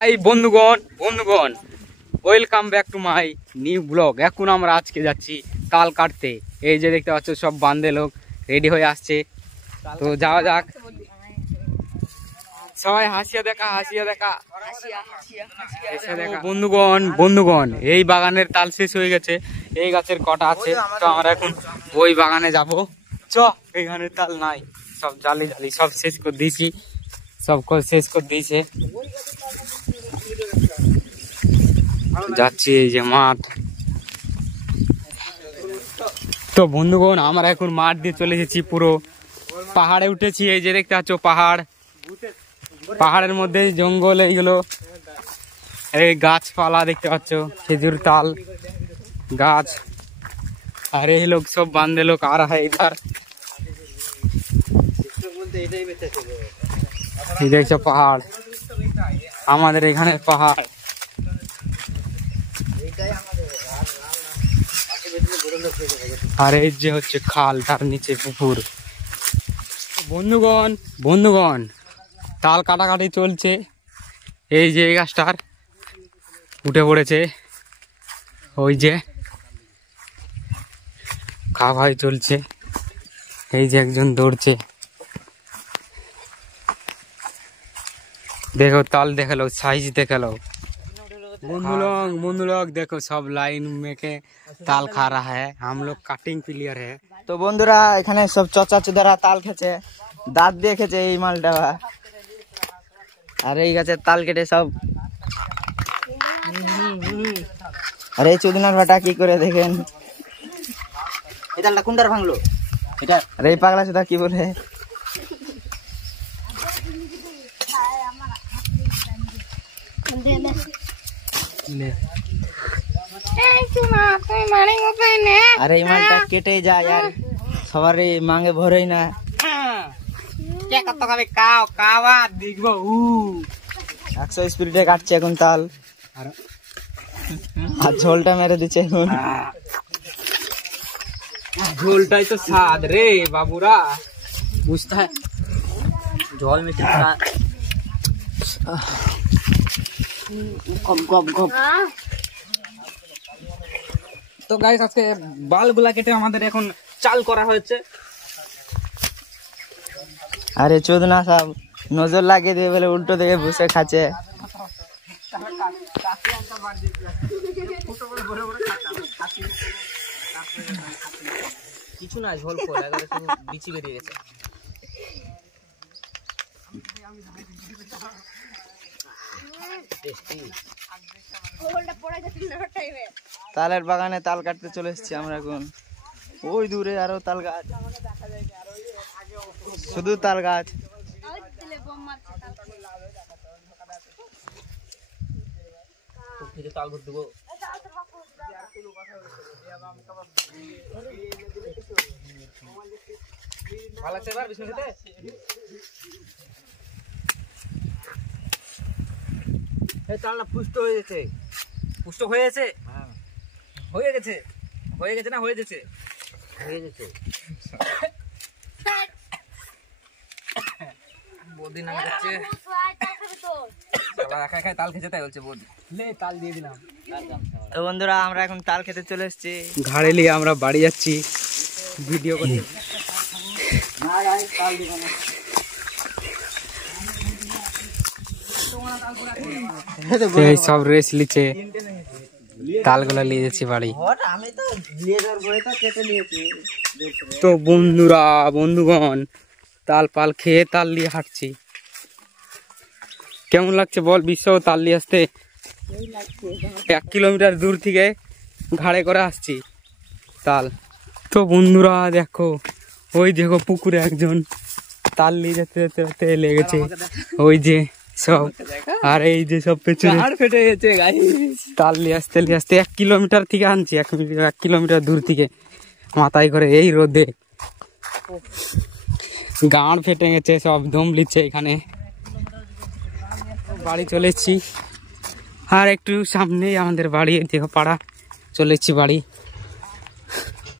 এই বন্ধুগণ বন্ধুগণ welcome back to my new blog. এখন আমরা আজকে যাচ্ছি তাল কাটতে। এই যে দেখতে পাচ্ছ সব বান্দে লোক রেডি হয়ে আসছে, তো যাওয়া যাক। সবাই হাসিয়া দেখা হাসিয়া দেখা বন্ধুগণ বন্ধুগণ এই বাগানের তাল শেষ হয়ে গেছে, এই গাছের কটা আছে, তো আমরা এখন ওই বাগানে যাব। চ এইখানে তাল নাই, সব জালি জালি সব শেষ করে দিয়েছি, সব শেষ করে দিয়েছে। যাচ্ছি এই যে মাঠ। তো বন্ধুগণ আমরা এখন মাঠ দিয়ে চলে এসেছি, পুরো পাহাড়ে উঠেছি। এই যে দেখতে পাচ্ছ পাহাড়, পাহাড়ের মধ্যে জঙ্গল, এইগুলো এই গাছপালা দেখতে পাচ্ছ, খেজুর তাল গাছ। আর এই লোক সব বান্ধে লোক আর ইধার এই দেখছো পাহাড়, আমাদের এখানে পাহাড়। আর এই যে হচ্ছে খাল, তার নিচে পুকুর। বন্ধুগণ বন্ধুগণ তাল কাটাকাটি চলছে। এই যে গাছটার উঠে পড়েছে, ওই যে খাওয়াই চলছে। এই যে একজন দৌড়ছে, देखो ताल देख लो, साइज देख लो। बंधु लोग देखो सब लाइन में के ताल खा रहा है, हम लोग कटिंग प्लेयर है। তো বন্ধুরা এখানে সব চচা চুদারা তাল খেছে, দাঁত দিয়ে খেছে এই মালটা। আর এই গাছের তাল কেটে সব, আর এই চুদনার ভাটা কি করে দেখেন। এই তালটা কোনটার ভাঙলো এটা? আর এই পাগলা চুদা কি বলে, আর এই মালটা কেটে যায় আর সবার মাঙ্গে ভরেই না। কত খাবে কাও কাওয়া দেখবো 100 স্পিডে কাটছে এখন তাল, আর ঝোলটা মেরে দিচ্ছে এখন। ঝোলটাই তো স্বাদ রে বাবুরা, বুঝতে হয় ঝোল মিষ্টি গপ গপ গপ। তো গাইস আজকে বালগুলা কেটে আমাদের এখন চাল করা হয়েছে। আরে চোদনা সব নজর লাগিয়ে দিয়ে বলে উল্টো দিকে বসে খাচ্ছে। কিছু না, ঝোল ফল একেবারে শুধু বিচি বেরিয়ে গেছে। তালের বাগানে তাল কাটতে চলে এসেছি আমরা এখন। ওই দূরে আরো তাল গাছ, শুধু তাল গাছ। তাল ভর দেবো, ভালো লাগছে এবার বিষ্ণু খেতে। এই তালটা পুষ্ট হয়ে গেছে, পুষ্ট হয়ে গেছে, হয়ে গেছে, হয়ে গেছে না হয়ে গেছে, হয়ে গেছে। বৌদি নাম হচ্ছে তাল খেতে, তাই বলছে বৌদি লে তাল দিয়ে দিলাম। তো বন্ধুরা আমরা এখন তাল খেতে চলে এসেছি, ঘাড়ে নিয়ে আমরা বাড়ি যাচ্ছি ভিডিও করতে। সব রেস লিচে তালগুলা নিয়ে যাচ্ছি বাড়ি। তো বন্ধুরা বন্ধুগণ তাল পাল খেয়ে তাল নিয়ে হাঁটছি। কেমন লাগছে বল বিশ্ব তাল নিয়ে আসতে? 1 কিলোমিটার দূর থেকে ঘাড়ে করে আসছি তাল। তো বন্ধুরা দেখো, ওই দেখো পুকুরে একজন তাল নিয়ে যেতে যেতে যেতে লেগেছে, ওই যে সব। আর এই যে সব পেছনে ফেটে গেছে তাল নিয়ে আসতে 1 কিলোমিটার থেকে আনছি, 1 কিলোমিটার দূর থেকে মাথায় করে এই রোদে। গাঁড় ফেটে গেছে, সব দম লিচ্ছে এখানে। বাড়ি চলে এসেছি, আর একটু সামনেই আমাদের বাড়ি, দেখো পাড়া, চলে এসেছি বাড়ি।